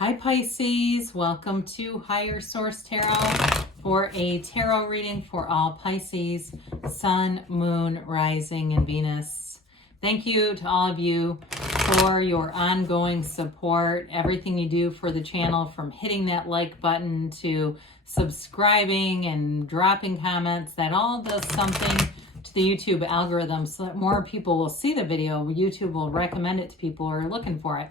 Hi Pisces, welcome to Higher Source Tarot for a tarot reading for all Pisces, Sun, Moon, Rising, and Venus. Thank you to all of you for your ongoing support, everything you do for the channel, from hitting that like button to subscribing and dropping comments. That all does something to the YouTube algorithm so that more people will see the video. YouTube will recommend it to people who are looking for it.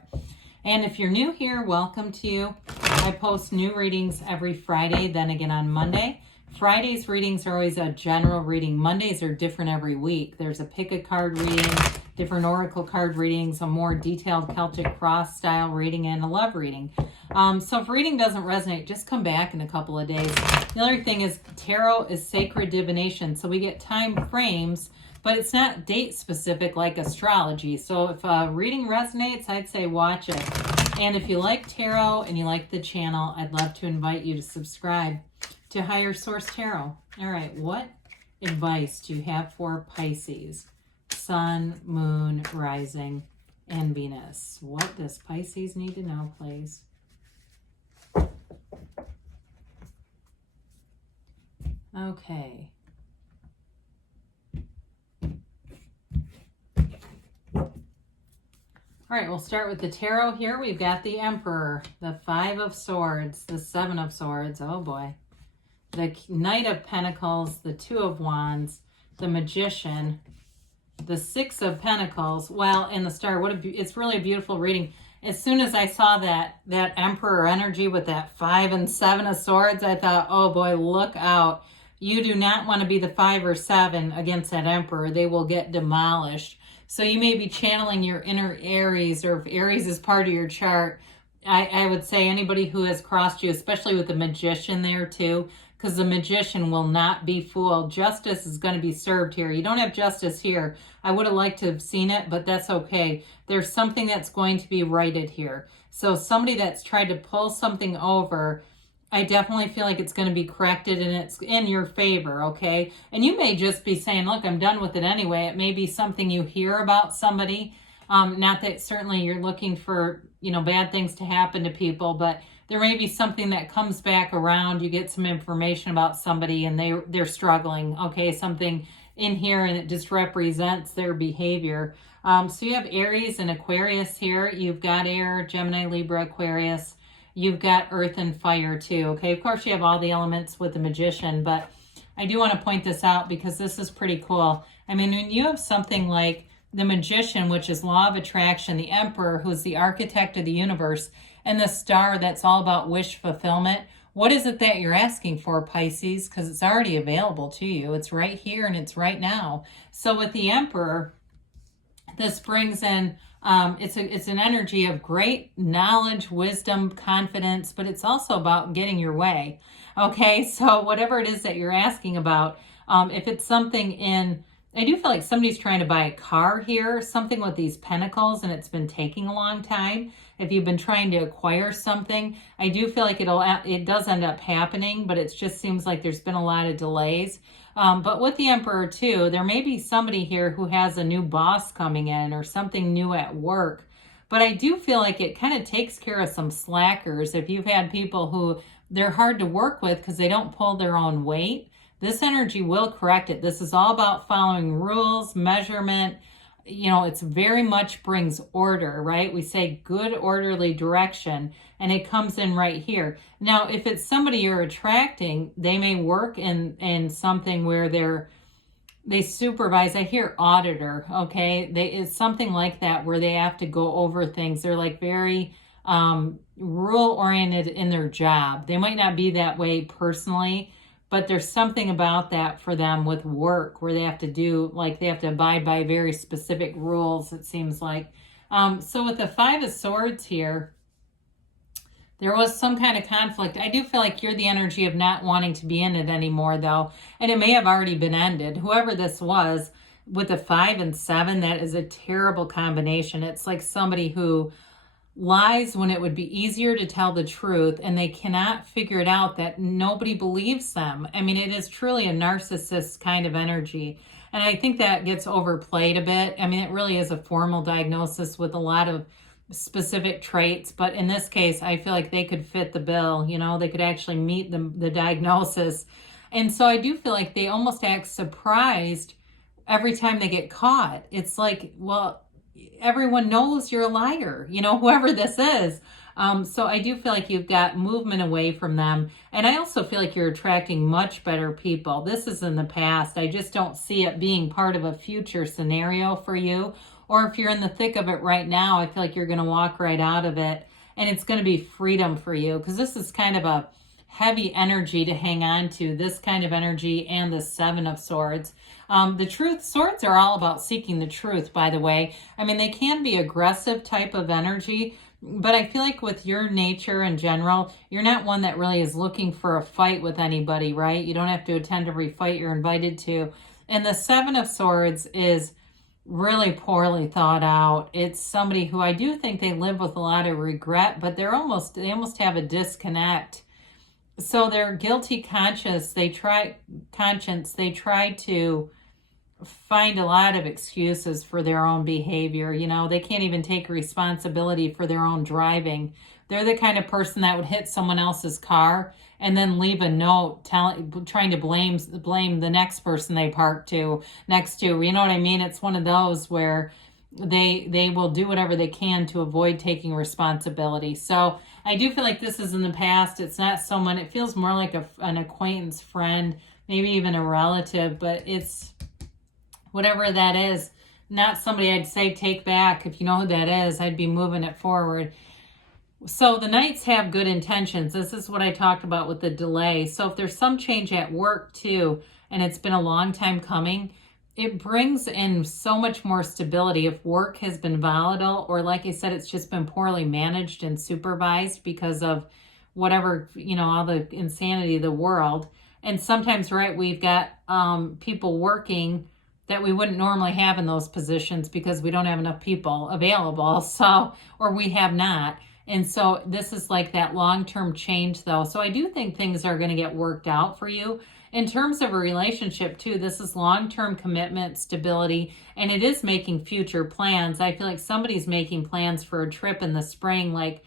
And if you're new here, welcome to you. I post new readings every Friday, then again on Monday. Friday's readings are always a general reading. Mondays are different every week. There's a pick a card reading, different oracle card readings, a more detailed Celtic cross style reading, and a love reading. So if reading doesn't resonate, just come back in a couple of days. The other thing is tarot is sacred divination. So we get time frames, but it's not date specific like astrology. So if a reading resonates, I'd say watch it. And if you like tarot and you like the channel, I'd love to invite you to subscribe to Higher Source Tarot. All right, what advice do you have for Pisces? Sun, Moon, Rising, and Venus. What does Pisces need to know, please? Okay. All right, we'll start with the tarot here. We've got the Emperor, the Five of Swords, the Seven of Swords. Oh boy. The Knight of Pentacles, the Two of Wands, the Magician, the Six of Pentacles. Well, in the Star, it's really a beautiful reading. As soon as I saw that Emperor energy with that 5 and 7 of Swords, I thought, oh boy, look out. You do not want to be the 5 or 7 against that Emperor. They will get demolished. So you may be channeling your inner Aries, or if Aries is part of your chart, I would say anybody who has crossed you, especially with the Magician there too, because the Magician will not be fooled. Justice is going to be served here. You don't have justice here. I would have liked to have seen it, but that's okay. There's something that's going to be righted here. So somebody that's tried to pull something over, I definitely feel like it's going to be corrected and it's in your favor, okay? And you may just be saying, look, I'm done with it anyway. It may be something you hear about somebody. Not that certainly you're looking for, bad things to happen to people, but there may be something that comes back around. You get some information about somebody and they're struggling, okay? Something in here and it just represents their behavior. So you have Aries and Aquarius here. You've got air, Gemini, Libra, Aquarius. You've got earth and fire too, okay? Of course, you have all the elements with the Magician, but I do want to point this out because this is pretty cool. I mean, when you have something like the Magician, which is law of attraction, the Emperor, who's the architect of the universe, and the Star, that's all about wish fulfillment, what is it that you're asking for, Pisces? Because it's already available to you. It's right here and it's right now. So with the Emperor, this brings in it's an energy of great knowledge, wisdom, confidence, but it's also about getting your way. Okay, so whatever it is that you're asking about, if it's something I do feel like somebody's trying to buy a car here, something with these pentacles, and it's been taking a long time. If you've been trying to acquire something, I do feel like it does end up happening, but it just seems like there's been a lot of delays. But with the Emperor too, there may be somebody here who has a new boss coming in or something new at work. But I do feel like it kind of takes care of some slackers. If you've had people who they're hard to work with because they don't pull their own weight, this energy will correct it. This is all about following rules, measurement. It's very much brings order, right? We say good orderly direction, and it comes in right here. Now, if it's somebody you're attracting, they may work in something where they supervise. I hear auditor, okay? It's something like that where they have to go over things. They're like very rule-oriented in their job. They might not be that way personally, but there's something about that for them with work where they have to abide by very specific rules, it seems like. So with the Five of Swords here, there was some kind of conflict. I do feel like you're the energy of not wanting to be in it anymore, though. And it may have already been ended. Whoever this was, with the 5 and 7, that is a terrible combination. It's like somebody who lies when it would be easier to tell the truth, and they cannot figure it out that nobody believes them. I mean, it is truly a narcissist kind of energy. And I think that gets overplayed a bit. I mean, it really is a formal diagnosis with a lot of specific traits, but in this case, I feel like they could fit the bill. You know, they could actually meet the diagnosis. And so I do feel like they almost act surprised every time they get caught. It's like, well, everyone knows you're a liar, you know, whoever this is. So I do feel like you've got movement away from them. And I also feel like you're attracting much better people. This is in the past. I just don't see it being part of a future scenario for you. Or if you're in the thick of it right now, I feel like you're going to walk right out of it. And it's going to be freedom for you, because this is kind of a heavy energy to hang on to, this kind of energy and the Seven of Swords. The truth, swords are all about seeking the truth, by the way. I mean, they can be aggressive type of energy, but I feel like with your nature in general, you're not one that really is looking for a fight with anybody, right? You don't have to attend every fight you're invited to. And the Seven of Swords is really poorly thought out. It's somebody who I do think they live with a lot of regret, but they almost have a disconnect. So they're guilty conscious. They try to find a lot of excuses for their own behavior. You know, they can't even take responsibility for their own driving. They're the kind of person that would hit someone else's car and then leave a note trying to blame the next person they parked next to. You know what I mean? It's one of those where they will do whatever they can to avoid taking responsibility. So I do feel like this is in the past. It's not someone, it feels more like an acquaintance, friend, maybe even a relative, but it's whatever that is, not somebody I'd say take back. If you know who that is, I'd be moving it forward. So the Knights have good intentions. This is what I talked about with the delay. So if there's some change at work too, and it's been a long time coming, it brings in so much more stability. If work has been volatile, or like I said, it's just been poorly managed and supervised because of whatever, you know, all the insanity of the world. And sometimes, right, we've got people working that we wouldn't normally have in those positions because we don't have enough people available. So, or we have not. And so this is like that long-term change though. So I do think things are going to get worked out for you. In terms of a relationship too, this is long-term commitment, stability, and it is making future plans. I feel like somebody's making plans for a trip in the spring, like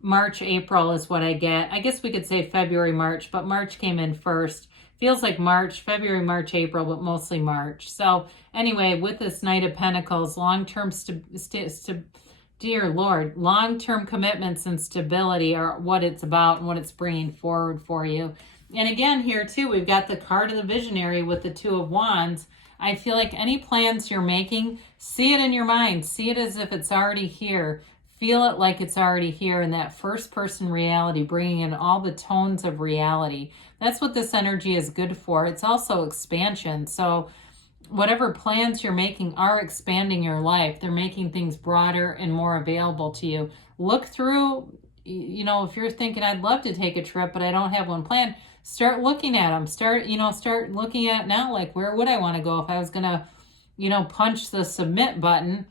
March, April is what I get. I guess we could say February, March, but March came in first. Feels like March, February, March, April, but mostly March. So anyway, with this Knight of Pentacles, long-term dear Lord, long-term commitments and stability are what it's about and what it's bringing forward for you. And again, here too, we've got the card of the visionary with the Two of Wands. I feel like any plans you're making, see it in your mind. See it as if it's already here. Feel it like it's already here in that first-person reality, bringing in all the tones of reality. That's what this energy is good for. It's also expansion. So whatever plans you're making are expanding your life. They're making things broader and more available to you. Look through, you know, if you're thinking, I'd love to take a trip, but I don't have one planned, start looking at them. Start looking at now, like, where would I want to go if I was going to, you know, punch the submit button?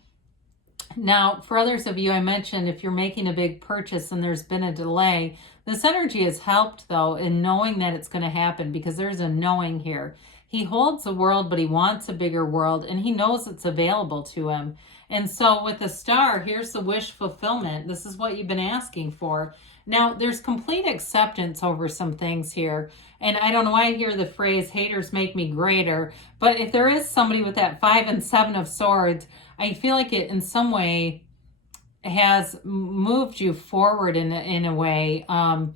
Now, for others of you, I mentioned if you're making a big purchase and there's been a delay, this energy has helped, though, in knowing that it's going to happen, because there's a knowing here. He holds the world, but he wants a bigger world, and he knows it's available to him. And so with the Star, here's the wish fulfillment. This is what you've been asking for. Now, there's complete acceptance over some things here. And I don't know why I hear the phrase, haters make me greater. But if there is somebody with that 5 and 7 of Swords, I feel like it in some way has moved you forward in a way. And,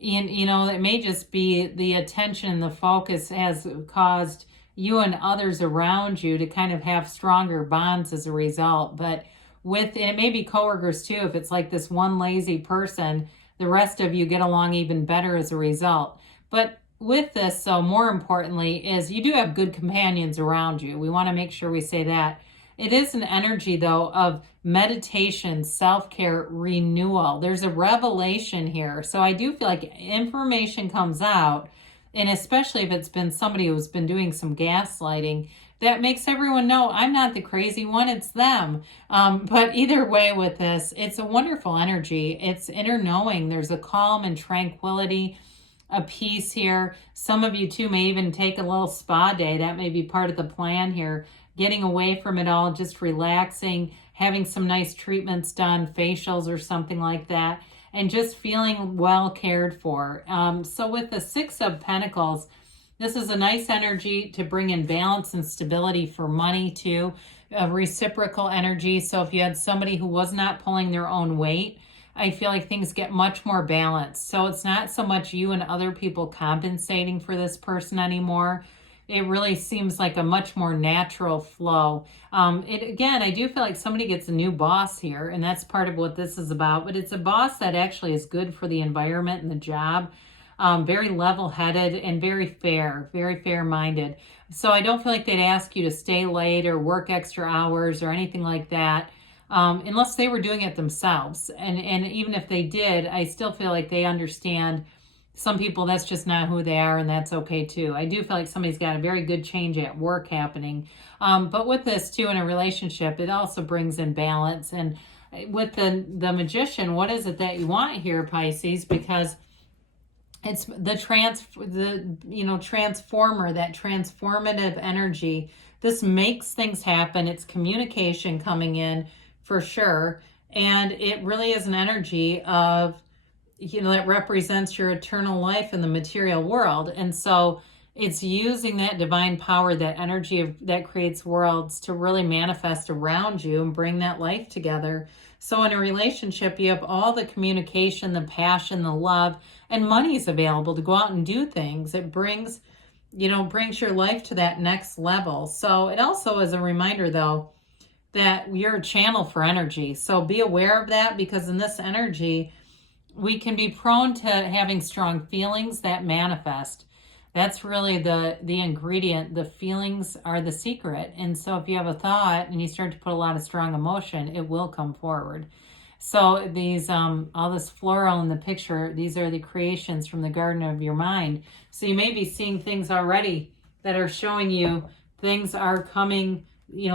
you know, it may just be the attention, the focus has caused you and others around you to kind of have stronger bonds as a result. But it may be coworkers too. If it's like this one lazy person, the rest of you get along even better as a result. But with this, so more importantly, is you do have good companions around you. We want to make sure we say that. It is an energy, though, of meditation, self-care, renewal. There's a revelation here. So I do feel like information comes out, and especially if it's been somebody who's been doing some gaslighting, that makes everyone know I'm not the crazy one, it's them. But either way with this, it's a wonderful energy. It's inner knowing. There's a calm and tranquility, a peace here. Some of you too may even take a little spa day. That may be part of the plan here. Getting away from it all, just relaxing, having some nice treatments done, facials or something like that, and just feeling well cared for. So with the Six of Pentacles, this is a nice energy to bring in balance and stability for money too, a reciprocal energy. So if you had somebody who was not pulling their own weight, I feel like things get much more balanced. So it's not so much you and other people compensating for this person anymore. It really seems like a much more natural flow. Again, I do feel like somebody gets a new boss here, and that's part of what this is about. But it's a boss that actually is good for the environment and the job. Very level-headed and very fair-minded. So I don't feel like they'd ask you to stay late or work extra hours or anything like that, unless they were doing it themselves. And even if they did, I still feel like they understand some people, that's just not who they are, and that's okay too. I do feel like somebody's got a very good change at work happening. But with this too, in a relationship, it also brings in balance. And with the Magician, what is it that you want here, Pisces? Because it's the transformer, that transformative energy. This makes things happen. It's communication coming in for sure. And it really is an energy of, that represents your eternal life in the material world. And so it's using that divine power, that energy that creates worlds, to really manifest around you and bring that life together. So in a relationship, you have all the communication, the passion, the love, and money is available to go out and do things. It brings your life to that next level. So it also is a reminder, though, that you're a channel for energy. So be aware of that, because in this energy, we can be prone to having strong feelings that manifest. That's really the ingredient. The feelings are the secret. And so if you have a thought and you start to put a lot of strong emotion, it will come forward. So these, all this floral in the picture, these are the creations from the garden of your mind. So you may be seeing things already that are showing you things are coming,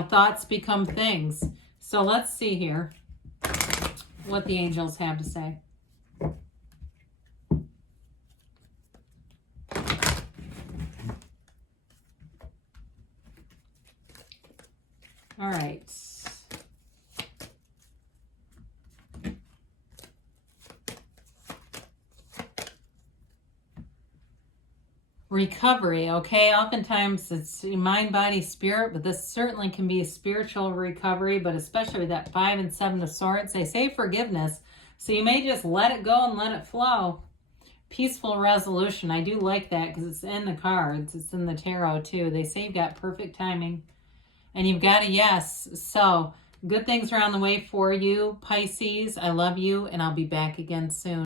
thoughts become things. So let's see here what the angels have to say. All right. Recovery, okay? Oftentimes it's mind, body, spirit, but this certainly can be a spiritual recovery, but especially with that 5 and 7 of Swords, they say forgiveness. So you may just let it go and let it flow. Peaceful resolution. I do like that because it's in the cards. It's in the tarot too. They say you've got perfect timing. And you've got a yes. So good things are on the way for you, Pisces. I love you, and I'll be back again soon.